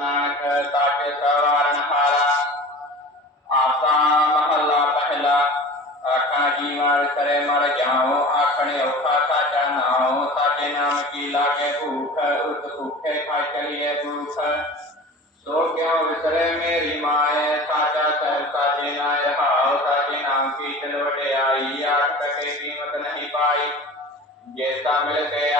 ਨਾਨਕ ਕਾਟਿ ਸਵਾਰਨ ਹਾਰਾ। ਆਸਾ ਮਹੱਲਾ ਪਹਿਲਾ। ਆਖਾਂ ਜੀਵਾਂ ਵਿਸਰੇ ਮਰ ਜਾਉ, ਆਖਣੇ ਔਖਾ ਸਾਚਾ ਨਾਉ। ਸਾਚੇ ਨਾਮ ਕੀ ਲਾਗੇ ਭੂਖ, ਉਸ ਭੁੱਖੇ ਖਾਇ ਚਲੀਏ ਦੁਖ। ਸੋ ਕਿਉ ਵਿਸਰੇ ਮੇਰੀ ਮਾਏ, ਸਾਚਾ ਸਹਿਬ ਸਾਚੇ ਨਾਇ ਰਹਾਉ। ਸਾਚੇ ਨਾਮ ਕੀ ਤਿਲ ਵਡਿਆਈ, ਆਖ ਸਕੇ ਕੀਮਤ ਨਹੀਂ ਪਾਈ। ਜੇਤਾ ਮਿਲ ਕੇ